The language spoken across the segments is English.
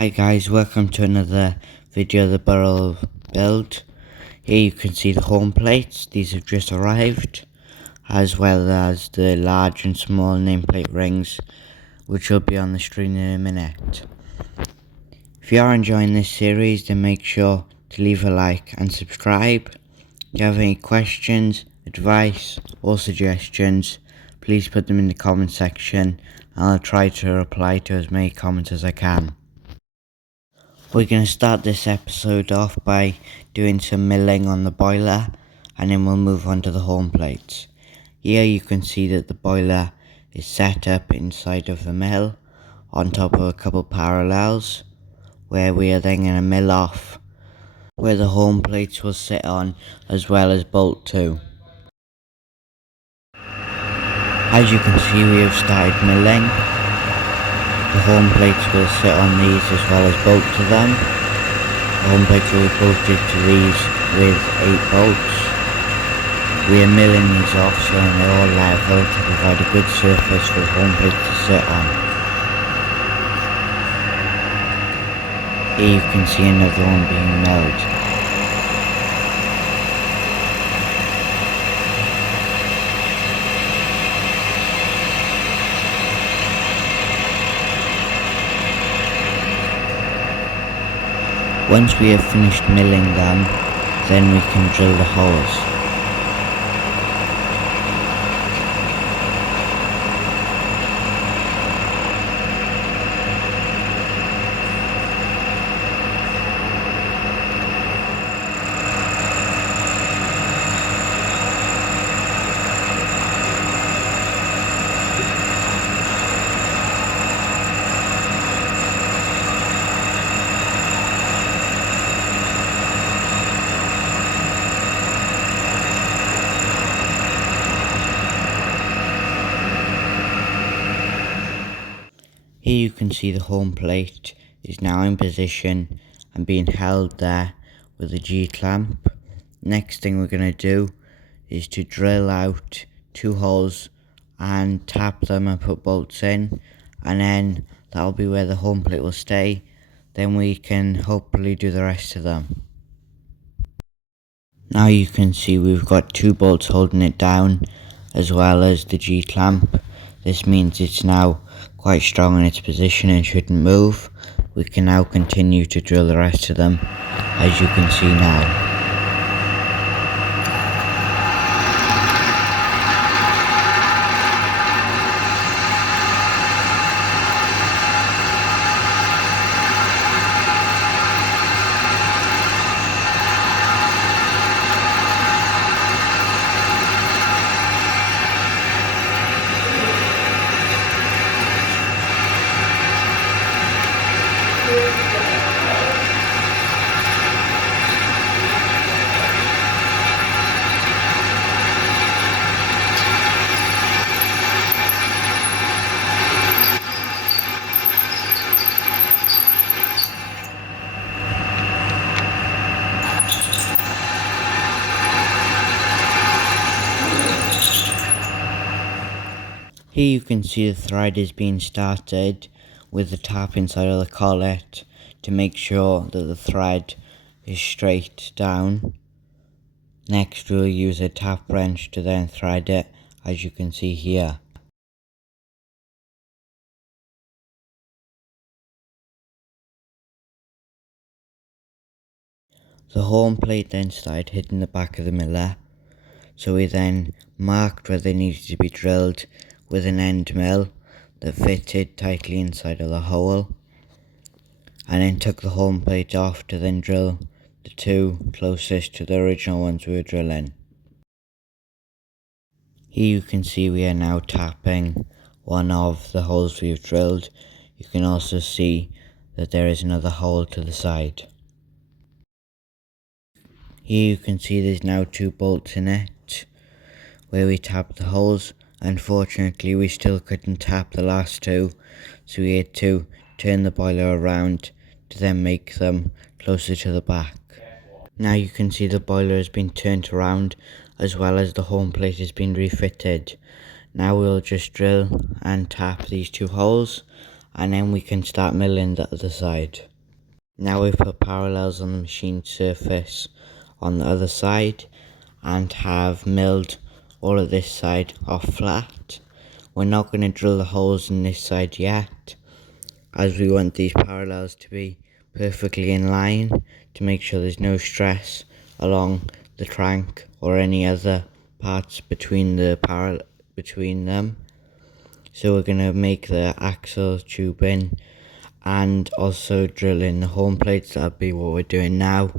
Hi guys, welcome to another video of the Burrell Build. Here you can see the home plates. These have just arrived, as well as the large and small nameplate rings, which will be on the screen in a minute. If you are enjoying this series, then make sure to leave a like and subscribe. If you have any questions, advice or suggestions, please put them in the comment section and I'll try to reply to as many comments as I can. We're going to start this episode off by doing some milling on the boiler, and then we'll move on to the home plates. Here you can see that the boiler is set up inside of the mill on top of a couple parallels, where we are then going to mill off where the home plates will sit on, as well as bolt to. As you can see, we have started milling. The home plates will sit on these as well as bolt to them. The home plates will be bolted to these with 8 bolts. We are milling these off so they're all level to provide a good surface for the home plates to sit on. Here you can see another one being milled. Once we have finished milling them, then we can drill the holes. Here you can see the home plate is now in position and being held there with a G-clamp. Next thing we're going to do is to drill out 2 holes and tap them and put bolts in, and then that'll be where the home plate will stay. Then we can hopefully do the rest of them. Now you can see we've got 2 bolts holding it down as well as the G-clamp. This means it's now quite strong in its position and shouldn't move. We can now continue to drill the rest of them, as you can see now. Here you can see the thread is being started with the tap inside of the collet to make sure that the thread is straight down. Next we'll use a tap wrench to then thread it, as you can see here. The home plate then started hitting the back of the miller, so we then marked where they needed to be drilled with an end mill that fitted tightly inside of the hole, and then took the home plate off to then drill the 2 closest to the original ones we were drilling. Here you can see we are now tapping one of the holes we've drilled. You can also see that there is another hole to the side. Here you can see there's now 2 bolts in it where we tapped the holes. Unfortunately, we still couldn't tap the last 2, so we had to turn the boiler around to then make them closer to the back. Now you can see the boiler has been turned around, as well as the home plate has been refitted. Now we'll just drill and tap these 2 holes, and then we can start milling the other side. Now we put parallels on the machine surface on the other side and have milled all of this side off flat. We're not going to drill the holes in this side yet, as we want these parallels to be perfectly in line to make sure there's no stress along the crank or any other parts between them. So we're going to make the axle tubing and also drill in the home plates. That'll be what we're doing now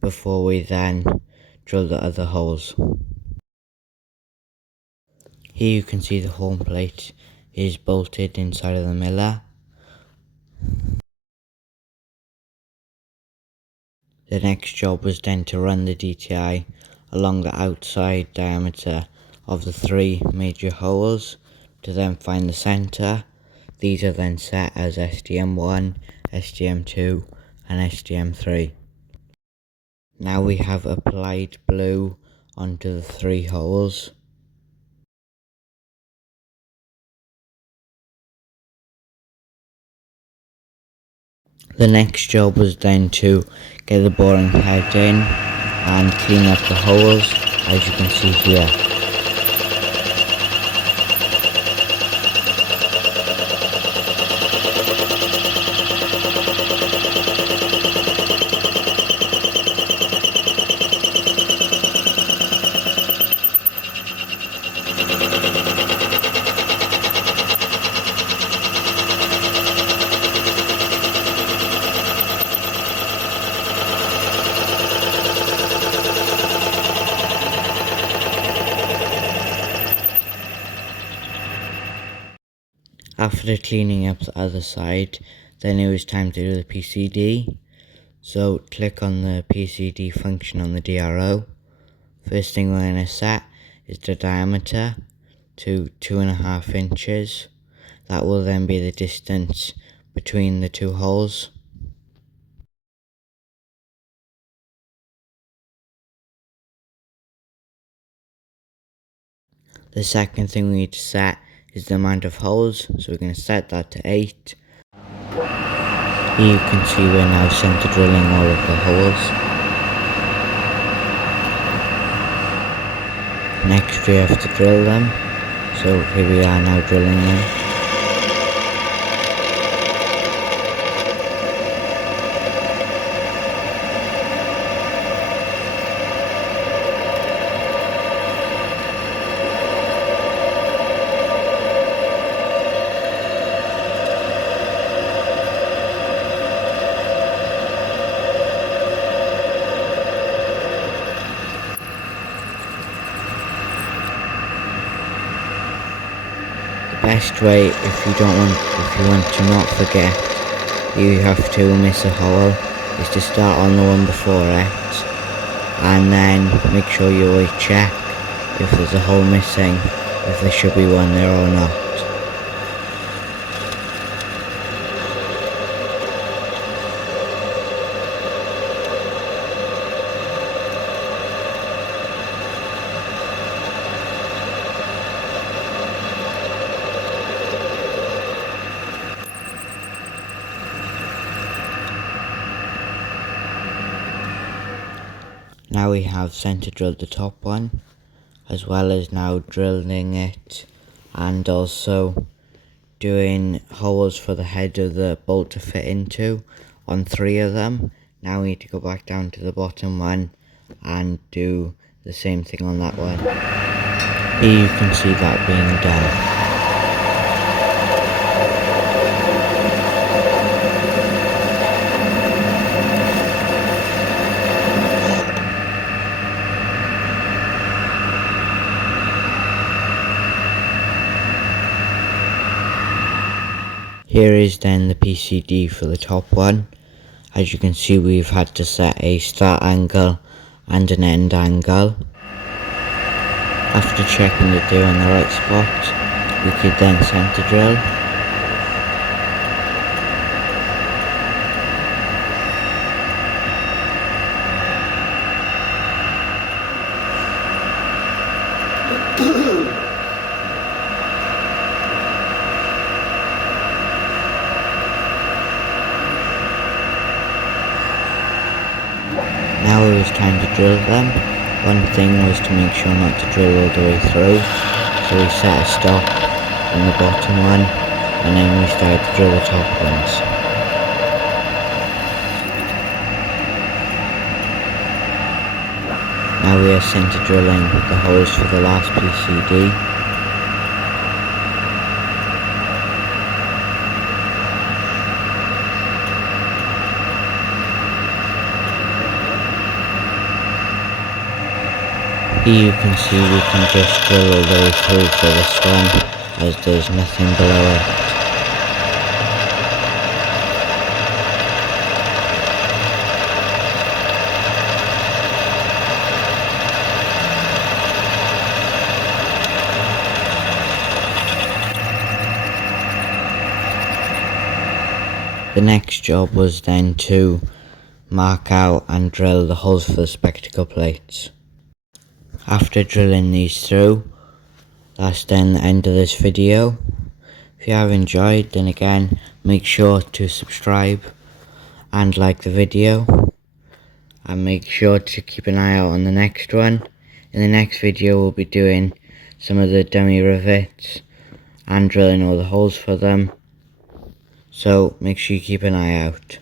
before we then drill the other holes. Here you can see the home plate is bolted inside of the miller. The next job was then to run the DTI along the outside diameter of the 3 major holes to then find the centre. These are then set as SDM1, SDM2 and SDM3. Now we have applied blue onto the 3 holes. The next job was then to get the boring head in and clean up the holes, as you can see here. After cleaning up the other side, then it was time to do the PCD. So click on the PCD function on the DRO. First thing we're going to set is the diameter to 2.5 inches. That will then be the distance between the 2 holes. The second thing we need to set is the amount of holes, so we're going to set that to 8. Here you can see we're now center drilling all of the holes. Next we have to drill them, so here we are now drilling them. Best way if you want to not forget you have to miss a hole is to start on the one before it and then make sure you always check if there's a hole missing, if there should be one there or not. Now we have center drilled the top one, as well as now drilling it and also doing holes for the head of the bolt to fit into on 3 of them. Now we need to go back down to the bottom one and do the same thing on that one. Here you can see that being done. Here is then the PCD for the top one. As you can see, we've had to set a start angle and an end angle. After checking that they're on the right spot, we could then center drill. Now it was time to drill them. One thing was to make sure not to drill all the way through, so we set a stop on the bottom one, and then we started to drill the top ones. Now we are centre drilling the holes for the last PCD. Here you can see we can just drill all the way through for this one, as there's nothing below it. The next job was then to mark out and drill the holes for the spectacle plates. After drilling these through, that's then the end of this video. If you have enjoyed, then again, make sure to subscribe and like the video. And make sure to keep an eye out on the next one. In the next video we'll be doing some of the dummy rivets and drilling all the holes for them. So make sure you keep an eye out.